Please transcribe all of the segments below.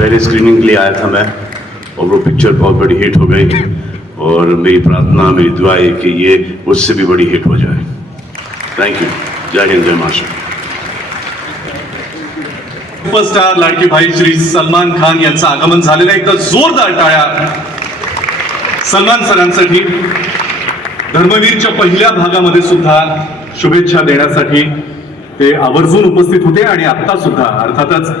पहले स्क्रीनिंग के लिए आया था मैं, और वो पिक्चर बहुत बड़ी हिट हो गई, और मेरी प्रार्थना, मेरी दुआ है कि ये उससे भी बड़ी हिट हो जाए। Thank you. जय हिंद, जय महाराष्ट्र। सुपरस्टार लाडके भाई श्री सलमान खान यांचं आगमन झालेलं आहे। एकदा जोरदार टाळ्या सलमान सरांसाठी। धर्मवीरच्या पहिल्या भागामध्ये सुद्धा शुभेच्छा देण्यासाठी ते आवर्जून उपस्थित होते आणि आता सुद्धा अर्थातच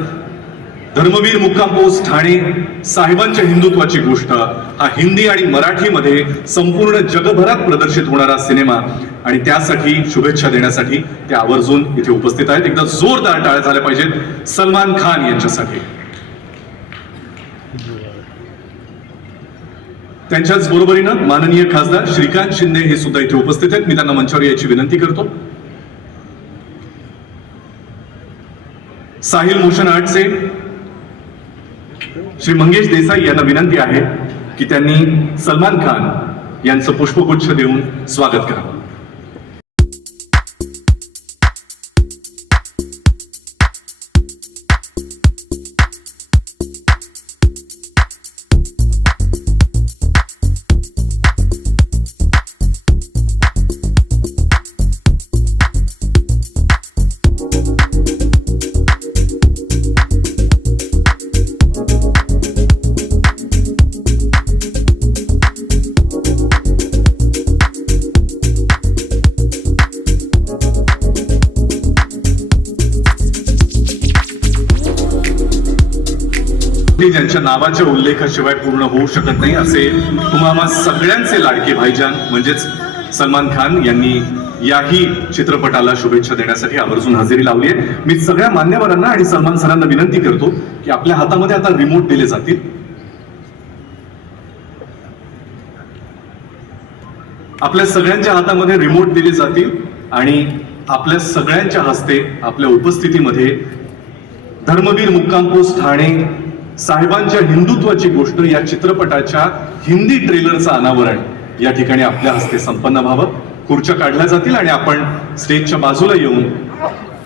धर्मवीर मुक्काम पोस्ट ठाणे साहेबांच्या हिंदुत्वाची गोष्ट हा हिंदी आणि मराठीमध्ये संपूर्ण जगभरात प्रदर्शित होणारा सिनेमा आणि त्यासाठी शुभेच्छा देण्यासाठी ते आवर्जून इथे उपस्थित आहेत। एकदा जोरदार टाळ्या झाल्या पाहिजेत सलमान खान यांच्यासाठी। त्यांच्याच बरोबरीनं माननीय खासदार श्रीकांत शिंदे हे सुद्धा इथे उपस्थित आहेत। मी त्यांना मंचावर यायची विनंती करतो। साहिल मोशन आर्टचे श्री मंगेश देसाई यांना विनंती आहे की त्यांनी सलमान खान यांचं पुष्पगुच्छ देऊन स्वागत करावं। ज्यांच्या नावाच्या उल्लेखाशिवाय पूर्ण होऊ शकत नाही असे तुम्हा सगळ्यांचे लाडके भाईजान म्हणजेच सलमान खान यांनी याही चित्रपटाला शुभेच्छा देण्यासाठी आवर्जून हजेरी लावली आहे। मी सगळ्या मान्यवरांना आणि सलमान सरांना विनंती करतो की आपल्या हातामध्ये आता रिमोट दिले जातील। आपल्या सगळ्यांच्या हातामध्ये रिमोट दिले जातील आणि आपल्या सगळ्यांच्या हस्ते आपल्या उपस्थितीमध्ये धर्मवीर मुक्काम पोस्ट ठाणे साहेबांच्या हिंदुत्वाची गोष्ट या चित्रपटाच्या हिंदी ट्रेलरचं अनावरण या ठिकाणी आपल्या हस्ते संपन्न व्हावं। खुर्च्या काढल्या जातील आणि आपण स्टेजच्या बाजूला येऊन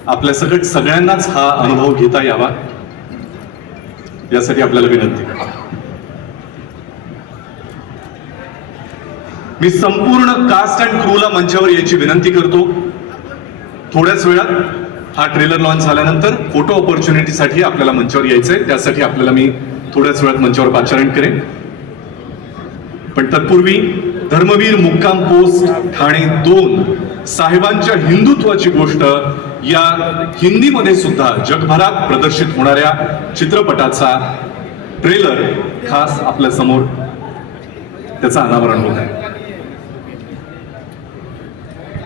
आपल्या सगळ्यांनाच हा अनुभव घेता यावा यासाठी आपल्याला विनंती। मी संपूर्ण कास्ट अँड क्रूला मंचावर यायची विनंती करतो। थोड्याच वेळात हा ट्रेलर लॉन्च झाल्यानंतर फोटो ऑपॉर्च्युनिटीसाठी आपल्याला मंचावर यायचंय, त्यासाठी आपल्याला मी थोड्याच वेळात मंचावर पाचारण करेन। पण तत्पूर्वी धर्मवीर मुक्काम पोस्ट ठाणे 2 साहेबांच्या हिंदुत्वाची गोष्ट या हिंदीमध्ये सुद्धा जगभरात प्रदर्शित होणाऱ्या चित्रपटाचा ट्रेलर खास आपल्या समोर त्याचं अनावरण होत आहे।